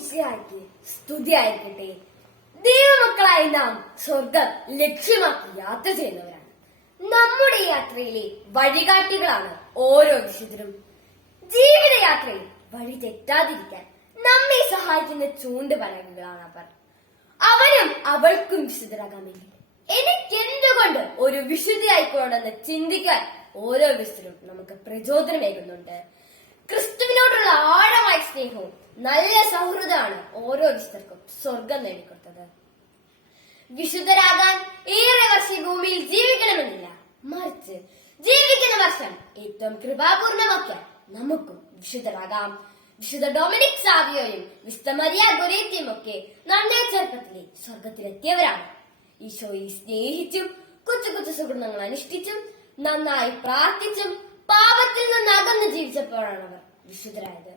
ഈശോമിശിഹായ്ക്ക് സ്തുതിയായിരിക്കട്ടെ. ദൈവമക്കളായി നാം സ്വർഗം ലക്ഷ്യമാക്കി യാത്ര ചെയ്യുന്നവരാണ്. നമ്മുടെ യാത്രയിലെ വഴികാട്ടികളാണ് ഓരോ വിശുദ്ധരും. ജീവിതയാത്രയിൽ വഴി തെറ്റാതിരിക്കാൻ നമ്മെ സഹായിക്കുന്ന ചൂണ്ടുപലകകളാണ് അവർ. അവനും അവൾക്കും വിശുദ്ധരാകാമെങ്കിൽ എനിക്കെന്തുകൊണ്ട് ഒരു വിശുദ്ധിയായിക്കോണെന്ന് ചിന്തിക്കാൻ ഓരോ വിശുദ്ധരും നമുക്ക് പ്രചോദനമേകുന്നുണ്ട്. ക്രിസ്തുവിനോടുള്ള ആഴമായ സ്നേഹവും നല്ല സൗഹൃദമാണ് ഓരോ വിശുദ്ധർക്കും സ്വർഗം നേടിക്കൊടുത്തത്. വിശുദ്ധരാകാൻ ഏറെ വർഷം ഭൂമിയിൽ ജീവിക്കണമെന്നില്ല, മറിച്ച് ജീവിക്കുന്ന വർഷം ഏറ്റവും കൃപാപൂർണമാക്കിയാൽ നമുക്കും വിശുദ്ധരാകാം. വിശുദ്ധ ഡൊമിനിക് സാവിയോയും വിശുദ്ധ മരിയ ഗൊരേത്തിയും ഒക്കെ നന്നേ ചെറുപ്പത്തിലെ സ്വർഗത്തിലെത്തിയവരാണ്. ഈശോയെ സ്നേഹിച്ചും കൊച്ചു കൊച്ചു സുഗുണങ്ങൾ അനുഷ്ഠിച്ചും നന്നായി പ്രാർത്ഥിച്ചും പാപത്തിൽ നിന്ന് അകന്ന് ജീവിച്ചപ്പോഴാണ് അവർ വിശുദ്ധരായത്.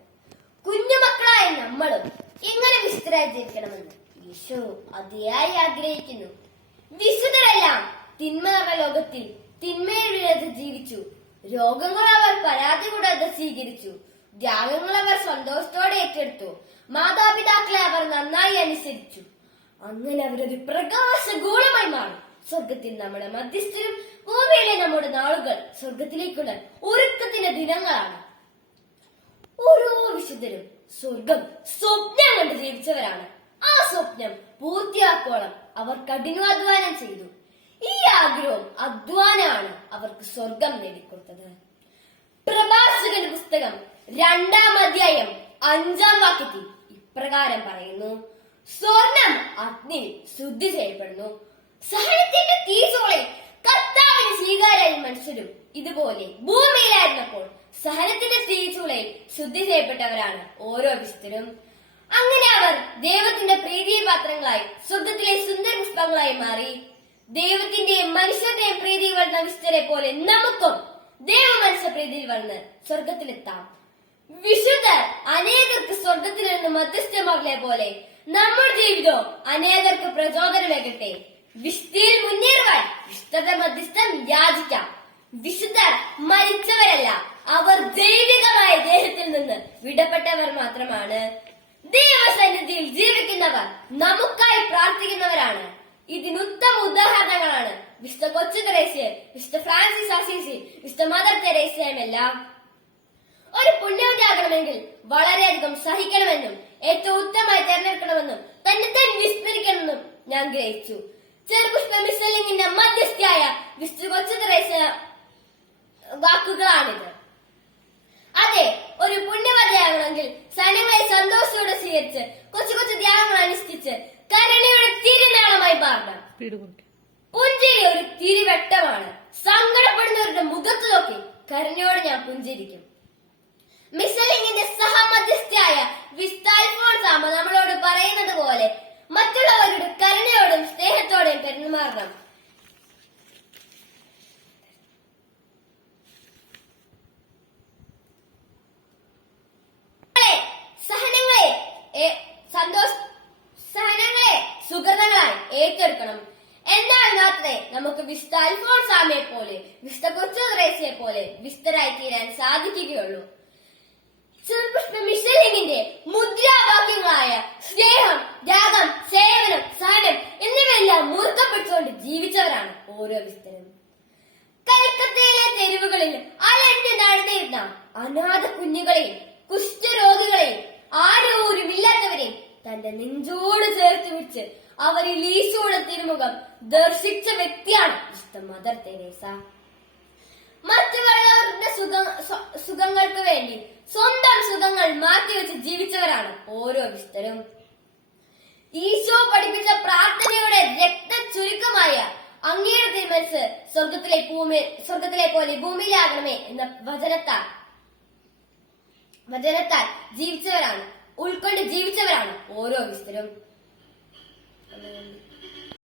കുഞ്ഞുമക്കളായ നമ്മളും എങ്ങനെ വിശുദ്ധരായി ജീവിക്കണമെന്ന് ഈശോ അതിയായി ആഗ്രഹിക്കുന്നു. വിശുദ്ധരെല്ലാം തിന്മ നിറഞ്ഞ ലോകത്തിൽ തിന്മയില്ലാതെ ജീവിച്ചു. രോഗങ്ങൾ അവർ പരാതി കൂടാതെ സ്വീകരിച്ചു. ത്യാഗങ്ങൾ അവർ സന്തോഷത്തോടെ ഏറ്റെടുത്തു. മാതാപിതാക്കളെ അവർ നന്നായി അനുസരിച്ചു. അങ്ങനെ അവരൊരു പ്രകാശഗോളമായി മാറി. സ്വർഗത്തിൽ നമ്മുടെ മധ്യസ്ഥരും ഭൂമിയിലെ നമ്മുടെ നാളുകൾ സ്വർഗത്തിലേക്കുള്ള ഒരുക്കത്തിന്റെ ദിനങ്ങളാണ്. ഓരോ വിശുദ്ധരും സ്വർഗം സ്വപ്നം കണ്ട് ജീവിച്ചവരാണ്. ആ സ്വപ്നം പൂർത്തിയാക്കോളം അവർ കഠിനാധ്വാനം ചെയ്തു. ഈ ആഗ്രഹവും അധ്വാനമാണ് അവർക്ക് സ്വർഗം നേടിക്കൊടുത്തത്. പ്രഭാഷകന്റെ പുസ്തകം 2-ാം അധ്യായം 5-ാം വാക്യത്തിൽ ഇപ്രകാരം പറയുന്നു: സ്വർണം അഗ്നിയിൽ ശുദ്ധി ചെയ്യപ്പെടുന്നു. സഹനത്തിന്റെ തീച്ചൂളയിൽ കർത്താവിന് സ്വീകാര്യ മനുഷ്യരും ഇതുപോലെ ഭൂമിയിലായിരുന്നപ്പോൾ സഹനത്തിന്റെ തീച്ചൂളയിൽ ശുദ്ധി ചെയ്യപ്പെട്ടവരാണ് ഓരോ വിശുദ്ധരും. അങ്ങനെ അവർ ദൈവത്തിന്റെ പ്രീതിപാത്രങ്ങളായി സ്വർഗത്തിലെ സുന്ദര പുഷ്പങ്ങളായി മാറി. ദൈവത്തിന്റെയും മനുഷ്യരുടെയും പ്രീതി വരുന്ന വിശുദ്ധരെ പോലെ നമുക്കും ദൈവ മനുഷ്യ പ്രീതിയിൽ വന്ന് സ്വർഗത്തിലെത്താം. വിശുദ്ധർ അനേകർക്ക് സ്വർഗത്തിൽ നിന്ന് മധ്യസ്ഥമാകലെ പോലെ നമ്മുടെ ജീവിതവും അനേകർക്ക് പ്രചോദനമേകട്ടെ. വിശുദ്ധിയിൽ മുന്നേറുവാൻ വിശുദ്ധ മധ്യസ്ഥം യാചിക്കാം. വിശുദ്ധർ മരിച്ചവരല്ല, അവർ ദൈവികമായ ദേഹത്തിൽ നിന്ന് വിടപ്പെട്ടവർ മാത്രമാണ്. ദൈവസന്നിധിയിൽ ജീവിക്കുന്നവർ നമുക്കായി പ്രാർത്ഥിക്കുന്നവരാണ്. ഇതിനുത്തമ ഉദാഹരണങ്ങളാണ് വിശുദ്ധ കൊച്ചു തെരേസ്യ, വിശുദ്ധ ഫ്രാൻസിസ് അസീസി, വിശുദ്ധ മദർ തെരേസയുമെല്ലാം. ഒരു പുണ്യവതിയാകണമെങ്കിൽ വളരെയധികം സഹിക്കണമെന്നും ഏറ്റവും ഉത്തമമായി തെരഞ്ഞെടുക്കണമെന്നും തന്നെ വിസ്മരിക്കണമെന്നും ഞാൻ ഗ്രഹിച്ചു. ചെറുപുഷ്പ മിസ്സലിംഗിന്റെ മധ്യസ്ഥയായ വിശുദ്ധ കൊച്ചു തെരേസ്യ വാക്കുകളാണിത്. അതെ, ഒരു പുണ്യവതിയാകണമെങ്കിൽ സനങ്ങളെ സന്തോഷത്തോടെ സ്വീകരിച്ച് കൊച്ചു കൊച്ചു ത്യാഗങ്ങൾ അനുഷ്ഠിച്ച് കരുണയുടെ തിരുനാളമായി മാറണം. പുഞ്ചിരി ഒരു തിരിവെട്ടമാണ്. സങ്കടപ്പെടുന്നവരുടെ മുഖത്ത് നോക്കി കരുണയോടെ ഞാൻ പുഞ്ചിരിക്കും. മിസ്സലിംഗിന്റെ സഹമധ്യസ്ഥയായ വിശുദ്ധ അൽഫോൻസാമ്മ നമ്മളോട് പറയുന്നത് പോലെ മറ്റുള്ളവരുടെ കരുണയോടും സ്നേഹത്തോടെയും പെരുമാറണം. സഹനങ്ങളെ സുഹൃതങ്ങളായി ഏറ്റെടുക്കണം. എന്നാൽ മാത്രമേ നമുക്ക് വിശുദ്ധ അൽഫോൻസാമ്മയെ പോലെ വിശുദ്ധ കൊച്ചു തെരേസയെ പോലെ വിശുദ്ധരായി തീരാൻ സാധിക്കുകയുള്ളൂ. ചെറുപുഷ്പ മിഷലിംഗിന്റെ മുദ്രാവാക്യങ്ങളായ സ്നേഹം, ത്യാഗം, സേവനം, സഹനം എന്നിവയെല്ലാം മുറുക്കം പിടിച്ചുകൊണ്ട് ജീവിച്ചവരാണ് ഓരോ വിശുദ്ധരും. കൽക്കത്തയിലെ തെരുവുകളിൽ അലഞ്ഞു നടന്നിരുന്ന അനാഥ കുഞ്ഞുങ്ങളെയും കുഷ്ഠരോഗികളെയും ആരോരുമില്ലാത്തവരെയും തന്റെ നെഞ്ചോട് ചേർത്ത് വെച്ച് അവരിൽ ഈശോയുടെ തിരുമുഖം ദർശിച്ച വ്യക്തിയാണ് വിശുദ്ധ മദർ തെരേസ. മറ്റുള്ളവരുടെ സുഖങ്ങൾക്ക് വേണ്ടി സ്വന്തം സുഖങ്ങൾ മാറ്റിവെച്ച് ജീവിച്ചവരാണ് ഓരോ വിശുദ്ധരും. ഈശോ പഠിപ്പിച്ച പ്രാർത്ഥനയുടെ രക്തചുരുക്കമായ അങ്ങയുടെ തിരുമനസ്സ് സ്വർഗത്തിലെ പോലെ ഭൂമിയിലാകണമേ എന്ന വചനത്താൽ ജീവിച്ചവരാണ്, ഉൾക്കൊണ്ട് ജീവിച്ചവരാണ് ഓരോ വിശുദ്ധരും.